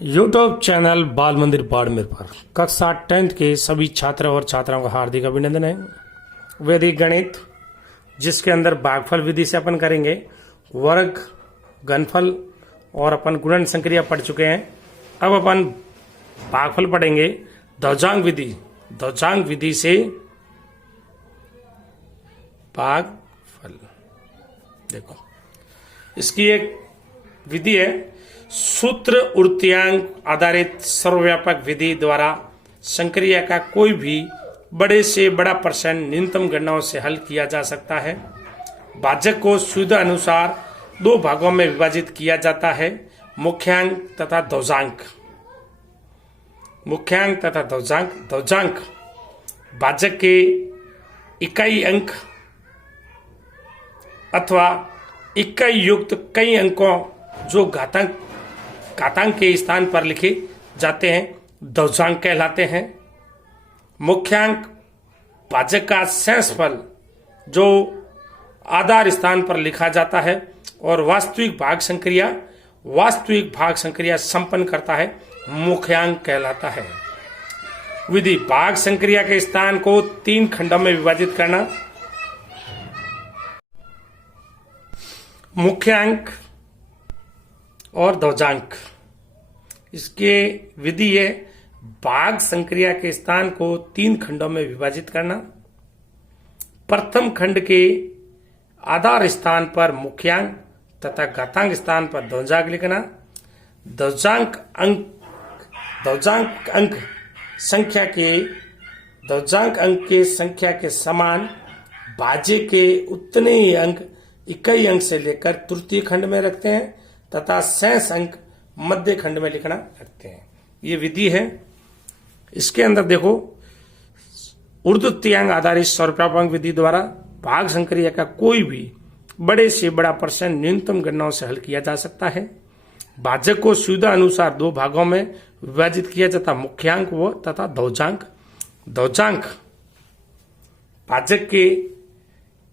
YouTube channel बाल मंदिर बाड़मेर पर कक्षा 10th के सभी छात्र और छात्राओं का हार्दिक अभिनंदन है। वैदिक गणित जिसके अंदर भागफल विधि से अपन करेंगे, वर्ग, घनफल और अपन गुणन संक्रिया पढ़ चुके हैं। अब अपन भागफल पढ़ेंगे ध्वजांक विधि। ध्वजांक विधि से भागफल, देखो इसकी एक विधि है, सूत्र उर्त्यांक आधारित सर्वव्यापक विधि द्वारा संक्रिया का कोई भी बड़े से बड़ा प्रश्न न्यूनतम गणनाओं से हल किया जा सकता है। भाजक को सुविधा अनुसार दो भागों में विभाजित किया जाता है, मुख्यांक तथा ध्वजांक। मुख्यांक तथा ध्वजांक। ध्वजांक भाजक के इकाई अंक अथवा इकाई युक्त कई अंकों जो घातांक के स्थान पर लिखे जाते हैं ध्वजांक कहलाते हैं। मुख्यांक भाजक का शेषफल जो आधार स्थान पर लिखा जाता है और वास्तविक भाग संक्रिया संपन्न करता है, मुख्यांक कहलाता है। विधि भाग संक्रिया के स्थान को 3 खंडों में विभाजित करना। मुख्यांक और ध्वजांक, इसके विधि है भाग संक्रिया के स्थान को 3 खंडों में विभाजित करना। प्रथम खंड के आधार स्थान पर मुख्यांक तथा घातांक स्थान पर ध्वजांक लिखना। ध्वजांक अंक संख्या के समान भाज्य के उतने ही अंक इकाई अंक से लेकर तृतीय खंड में रखते हैं तथा शेष अंक मध्य खंड में लिखना रखते हैं। ये विधि है। इसके अंदर देखो, ऊर्ध्वत्यांक आधारित सर्वव्यापक विधि द्वारा भाग संक्रिया का कोई भी बड़े से बड़ा प्रश्न न्यूनतम गणनाओं से हल किया जा सकता है। भाजक को सुविधा अनुसार 2 भागों में विभाजित किया जाता, मुख्यांक व तथा ध्वजांक। ध्वजांक भाजक के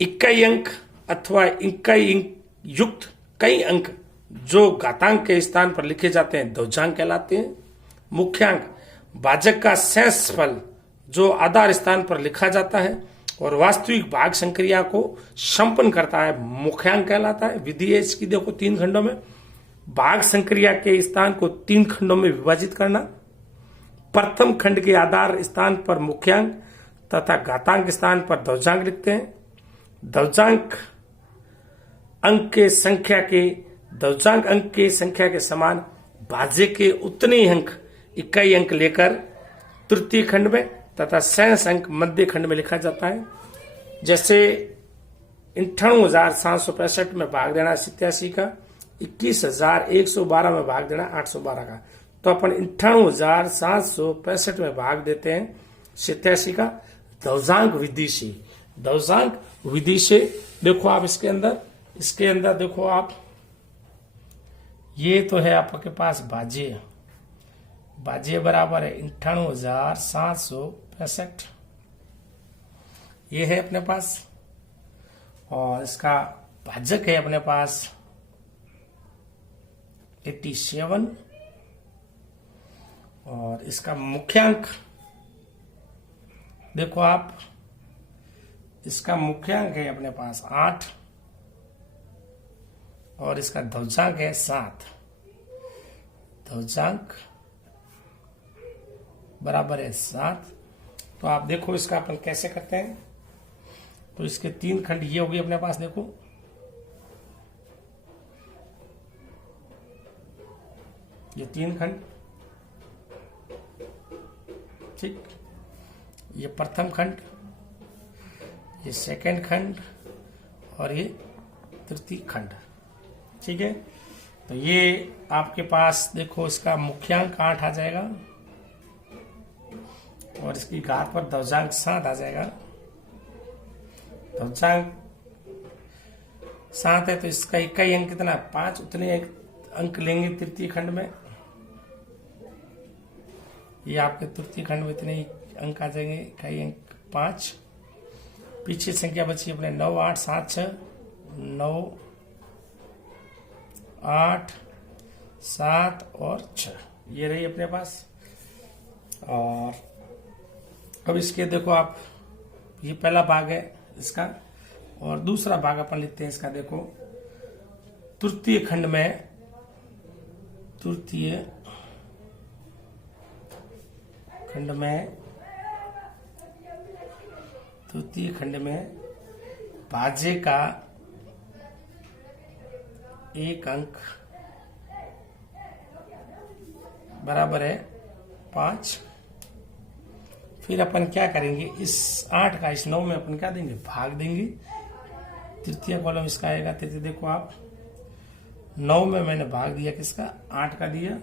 इकाई अंक अथवा इकाई अंक युक्त कई अंक जो घातांक के स्थान पर लिखे जाते हैं ध्वजांक कहलाते हैं। मुख्यांक भाजक का शेषफल जो आधार स्थान पर लिखा जाता है और वास्तविक भाग संक्रिया को संपन्न करता है, मुख्यांक कहलाता है। विधि है इसकी, देखो 3 खंडों में भाग संक्रिया के स्थान को 3 खंडों में विभाजित करना। प्रथम खंड के आधार स्थान पर मुख्यांक तथा घातांक स्थान पर ध्वजांक लिखते हैं। ध्वजांक अंक के संख्या के समान भाज्य के उतने ही अंक इकाई अंक लेकर तृतीय खंड में तथा शेष अंक मध्य खंड में लिखा जाता है। जैसे 98,765 में भाग देना 87 का, 21,112 में भाग देना 812 का, तो अपन 98,765 में भाग देते हैं 87 का ध्वजांक विधि से। ध्वजांक विधि से देखो आप इसके अंदर देखो आप, ये तो है आपके पास भाज्य बराबर है 98,765, ये है अपने पास, और इसका भाजक है अपने पास 87, और इसका मुख्यांक देखो आप, इसका मुख्यांक है अपने पास 8 और इसका ध्वजांक है 7। ध्वजांक बराबर है 7। तो आप देखो इसका अपन कैसे करते हैं, तो इसके 3 खंड ये होगी अपने पास, देखो ये 3 खंड, ठीक, ये प्रथम खंड, ये सेकंड खंड और ये तृतीय खंड, ठीक है। तो ये आपके पास देखो इसका मुख्यांक 8 आ जाएगा और इसकी घात पर ध्वजांक 7 आ जाएगा। ध्वजांक 7 है तो इसका इकाई अंक कितना, 5, उतने अंक लेंगे तृतीय खंड में। ये आपके तृतीय खंड में इतने अंक आ जाएंगे, इकाई अंक 5। पीछे संख्या बची अपने 9, 8, 7, 6, 9, 8, 7 और 6। ये रही अपने पास। और अब इसके देखो आप, ये पहला भाग है इसका, और दूसरा भाग अपन लिखते हैं इसका। देखो तृतीय खंड में, तृतीय खंड में भाज्य का एक अंक बराबर है 5। फिर अपन क्या करेंगे, इस 8 का इस 9 में अपन क्या देंगे, भाग देंगे। तृतीय कॉलम इसका आएगा। तृतीय देखो आप, 9 में मैंने भाग दिया किसका, 8 का दिया,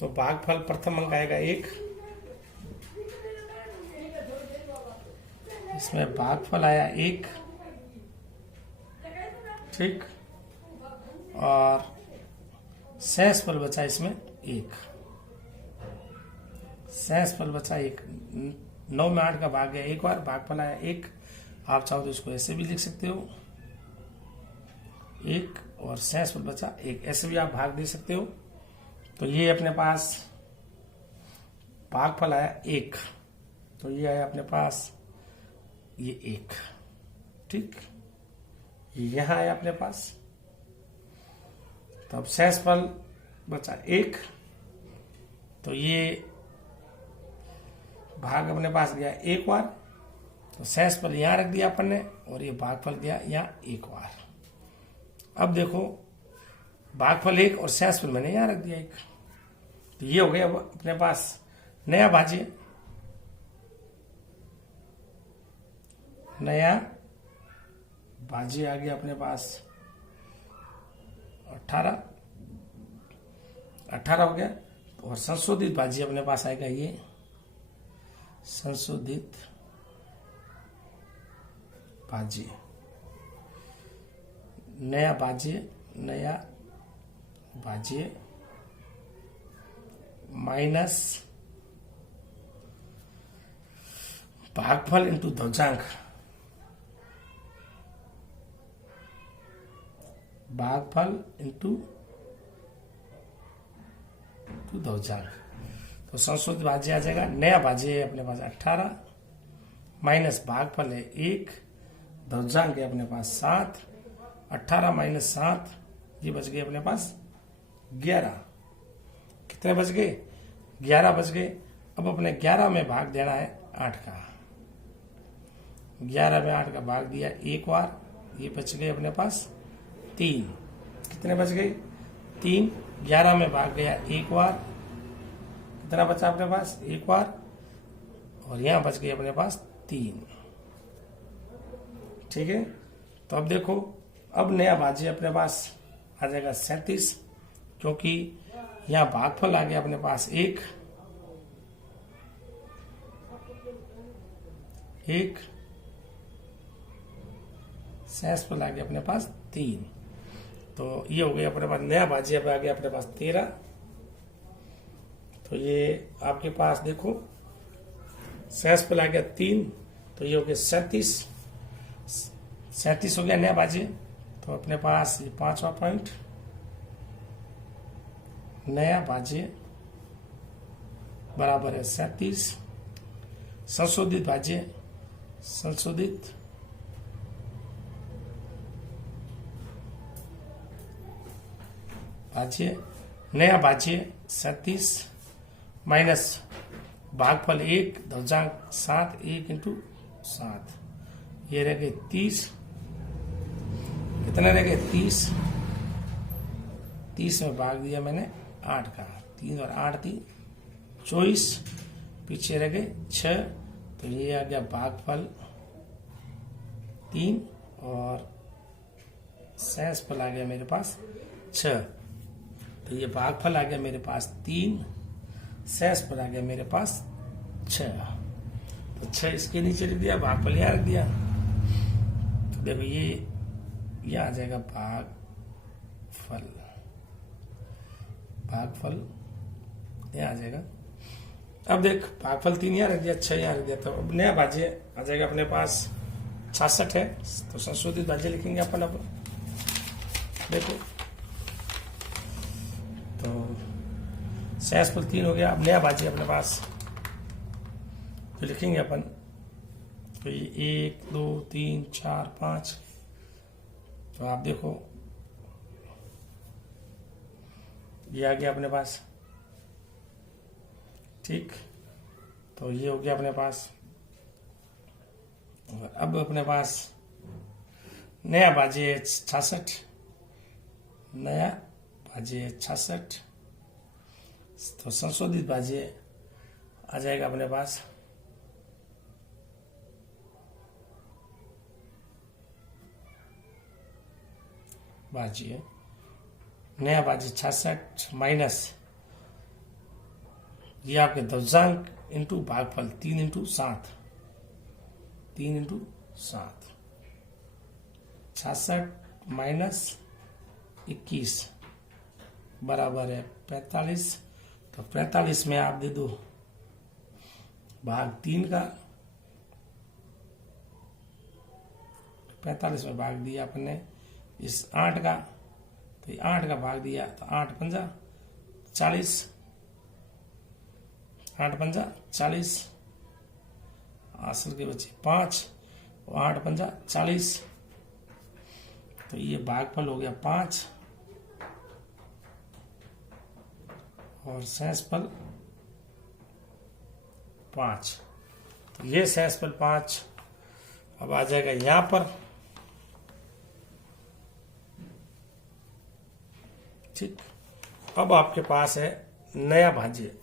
तो भागफल प्रथम अंक आएगा 1। इसमें भागफल आया 1, ठीक, और शेषफल बचा इसमें 1। शेषफल बचा 1। 9 में 8 का भाग गया एक बार, भागफल आया 1। आप चाहो तो इसको ऐसे भी लिख सकते हो 1, और शेषफल बचा 1, ऐसे भी आप भाग दे सकते हो। तो ये अपने पास भागफल आया 1, तो ये आया अपने पास ये 1, ठीक, ये यहां आया अपने पास। तो अब शेषफल बचा 1, तो ये भाग अपने पास गया एक बार, तो शेषफल यहां रख दिया अपन ने, और ये भागफल गया यहाँ एक बार। अब देखो भागफल 1 और शेषफल मैंने यहां रख दिया 1, तो ये हो गया अब अपने पास नया भाज्य। नया भाज्य आ गया अपने पास 18 हो गया। और संशोधित भाज्य अपने पास आएगा ये संशोधित भाज्य, नया भाज्य माइनस भागफल इंटू ध्वजांक, भागफल इंटू ध्वजांक। तो संशोधित भाज्य आ जाएगा, नया भाज्य है अपने पास 18 माइनस भागफल है 1, ध्वजांक है अपने पास 7, 18 माइनस 7, ये बच गए अपने पास 11। कितने बच गए, 11 बच गए। अब अपने 11 में भाग देना है 8 का, 11 में 8 का भाग दिया एक बार, ये बच गए अपने पास 3। कितने बच गए, 3। 11 में भाग गया एक बार, कितना बचा अपने पास, एक बार, और यहां बच गए अपने पास 3, ठीक है। तो अब देखो, अब नया भाज्य अपने पास आ जाएगा 37, क्योंकि यहां भागफल आ गया अपने पास 1, शेषफल आ गया अपने पास 3। तो ये हो गया अपने पास नया भाज्य आ गया अपने पास 13। तो ये आपके पास देखो शेषफल आ गया 3, तो ये हो गया 37 हो गया नया भाज्य। तो अपने पास ये 5वां पॉइंट, नया भाज्य बराबर है 37, संशोधित भाज्य, संशोधित भाज्य, नया भाज्य 37 माइनस भागफल 1, ध्वजांक 7, 1 इंटू 7, ये रह गए 30। कितने रह गए, 30 में भाग दिया मैंने 8 का, 3 और 8 थी 24, पीछे रह गए 6। तो ये आ गया भागफल 3 और शेषफल आ गया मेरे पास 6। तो ये भागफल आ गया मेरे पास 3, शेषफल आ गया मेरे पास 6। तो 6 इसके नीचे रख दिया, भागफल यहाँ रख दिया। तो देखो ये आ जाएगा भागफल यहाँ आ जाएगा। अब देख भागफल 3 यहाँ रख दिया, 6 यहाँ रख दिया, तो अब नया भाज्य आ जाएगा अपने पास 66 है। तो संशोधित भाज्य लिखेंगे अपन। अब देखो तो सहसफल 3 हो गया। अब नया भाज्य अपने पास तो लिखेंगे अपन, तो ये 1 2 3 4 5, तो आप देखो ये आ गया अपने पास, ठीक। तो ये हो गया अपने पास। और अब अपने पास नया भाज्य है 66, नया भाज्य है 66, तो संशोधित भाज्य आ जाएगा अपने पास भाज्य, नया भाज्य 66 माइनस ये आपके दशांक इंटू भागफल 3 इंटू 7, 3 इंटू 7, 66 माइनस 21 बराबर है 45। तो 45 में आप दे दो भाग 3 का, 45 में भाग दिया अपने इस 8 का, तो ये 8 का भाग दिया, तो 8 पंजा 40, 8 पंजा 40, असल के बच्चे 5, 8 पंजा 40, तो ये भागफल हो गया 5 और सहसफल 5, तो ये सहसफल 5 अब आ जाएगा यहां पर, ठीक। अब आपके पास है नया भाज्य,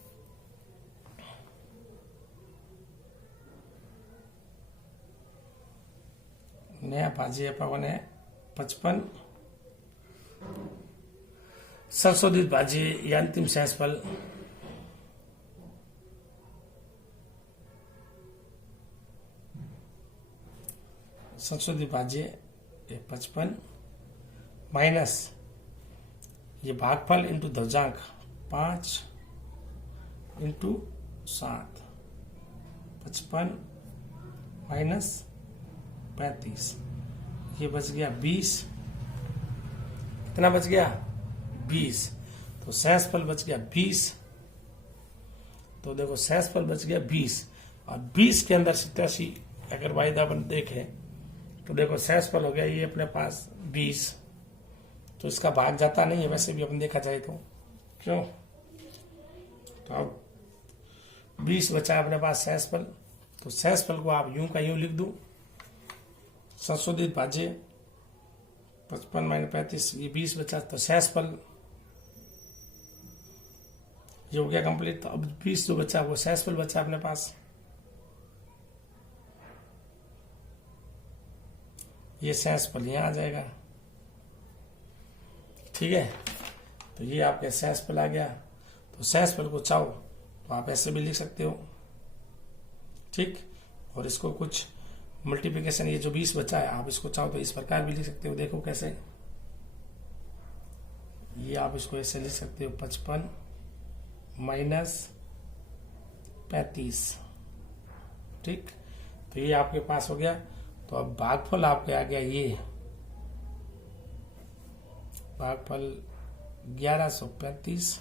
नया भाज्य अपन है 55, संशोधित भाज्य या अंतिम सहसफल संशोधित भाज्य 55 माइनस ये भागफल इंटू दशांक 5 इंटू 7, 55 माइनस 35, ये बच गया 20, कितना बच गया 20, तो सहसफल बच गया 20, तो देखो सहसफल बच गया 20 और 20 के अंदर 87 अगर वायदा अपन देखें तो देखो सहसफल हो गया ये अपने पास 20, तो इसका भाग जाता नहीं है वैसे भी अपन देखा जाए तो, क्यों, तो अब 20 बचा अपने पास सहसफल, तो सहसफल को आप यूं का यूं लिख दो, संशोधित भाज्य 55 माइनस 35, ये 20 बचा, तो सहसफल ये हो गया कंप्लीट। तो अब 20 जो बचा वो सहसफल बचा अपने पास, ये सहसफल यहां आ जाएगा, ठीक है। तो ये आपके सहसफल आ गया। तो सहसफल को चाहो तो आप ऐसे भी लिख सकते हो, ठीक। और इसको कुछ मल्टीप्लिकेशन, ये जो 20 बचा है आप इसको चाहो तो इस प्रकार भी लिख सकते हो, देखो कैसे, ये आप इसको ऐसे लिख सकते हो 55 माइनस 35, ठीक। तो ये आपके पास हो गया। तो अब भागफल आपके आ गया, ये भागफल 1135,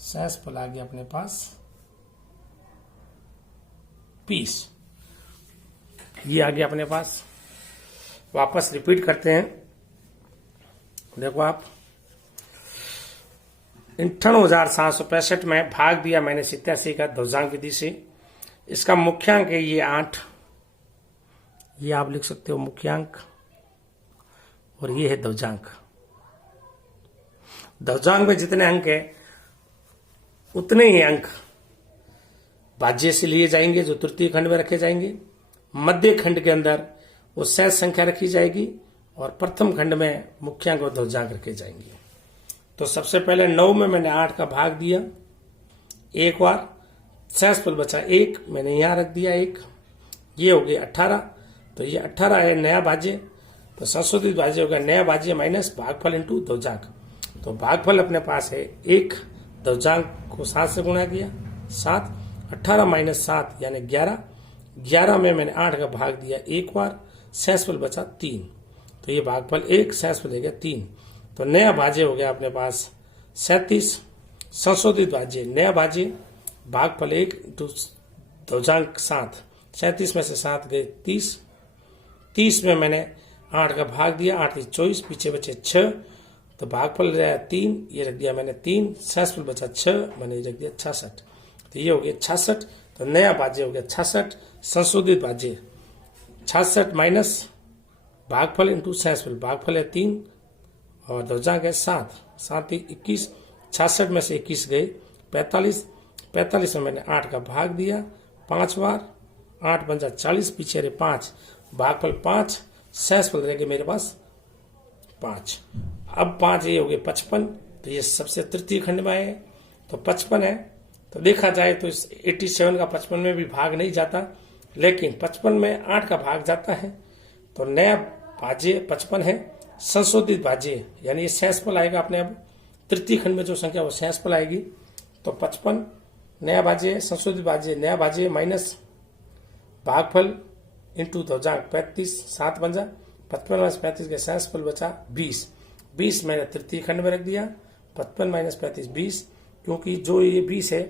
सहसफल आ गया अपने पास 20, ये आ गया अपने पास। वापस रिपीट करते हैं, देखो आप 58,765 में भाग दिया मैंने 87 का दशांक विधि से, इसका मुख्यांक है ये 8, ये आप लिख सकते हो मुख्यांक, और ये है दशांक। दशांक में जितने अंक है उतने ही अंक भाज्य से लिए जाएंगे जो तृतीय खंड में रखे जाएंगे, मध्य खंड के अंदर वो सहज संख्या रखी जाएगी और प्रथम खंड में मुख्यांक और दशांक रखे जाएंगे। तो सबसे पहले 9 में मैंने 8 का भाग दिया, एक बार सहसफल बचा 1, मैंने यहां रख दिया 1, ये हो गया 18, तो ये 18 है नया भाज्य, तो संशोधित भाज्य होगा नया भाज्य माइनस भागफल इंटू दशांक। तो भागफल अपने पास है 1, दशांक को 7 से गुणा किया 7, 18 माइनस 7 यानी 11, 11 में मैंने 8 का भाग दिया एक बार, सहसफल बचा 3, तो ये भागफल 1, सहसफल हो गया 3, तो नया भाज्य हो गया अपने पास 37 संशोधित भाज्य नया भाज्य भागफल 1 इंटू ध्वजांक 7, 37 में से 7 गए 30, 30 में मैंने 8 का भाग दिया, 8 24, पीछे बचे 6, तो भागफल रहा 3, ये रख दिया मैंने 3, शेषफल बचा 6, मैंने रख दिया 66, तो ये हो गया 66, तो नया भाज्य हो गया 66, संशोधित भाज्य 66 माइनस भागफल इंटू शेषफल, भागफल है 3 और ध्वजांक है 7, 7 21, 66 में से 21 गए 45, 45 में मैंने 8 का भाग दिया 5 बार, 8 बन जा 40, पीछे रहे 5, भागफल 5, शेषफल रह गए मेरे पास 5। अब 5 ये हो गए 55, तो ये सबसे तृतीय खंड में है, तो 55 है, तो देखा जाए तो इस 87 का 55 में भी भाग नहीं जाता, लेकिन 55 में 8 का भाग जाता है, तो नया भाज्य 55 है। संशोधित भाज्य यानी ये शेषफल आएगा अपने, अब तृतीय खंड में जो संख्या वो शेषफल आएगी, तो 55 नया भाज्य, संशोधित भाज्य नया भाज्य माइनस भागफल इंटू ध्वजांक 35, 7 बन जा, 55 माइनस 35 के शेषफल बचा 20, 20 मैंने तृतीय खंड में रख दिया, 55 माइनस 35 20, क्योंकि जो ये 20 है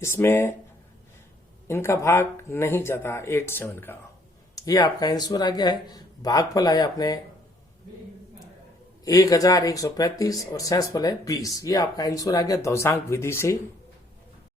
इसमें इनका भाग नहीं जाता 87 का, ये आपका आंसर आ गया है। भागफल आया अपने 1135 और शेषफल है 20, ये आपका आंसर आ गया ध्वजांक विधि से।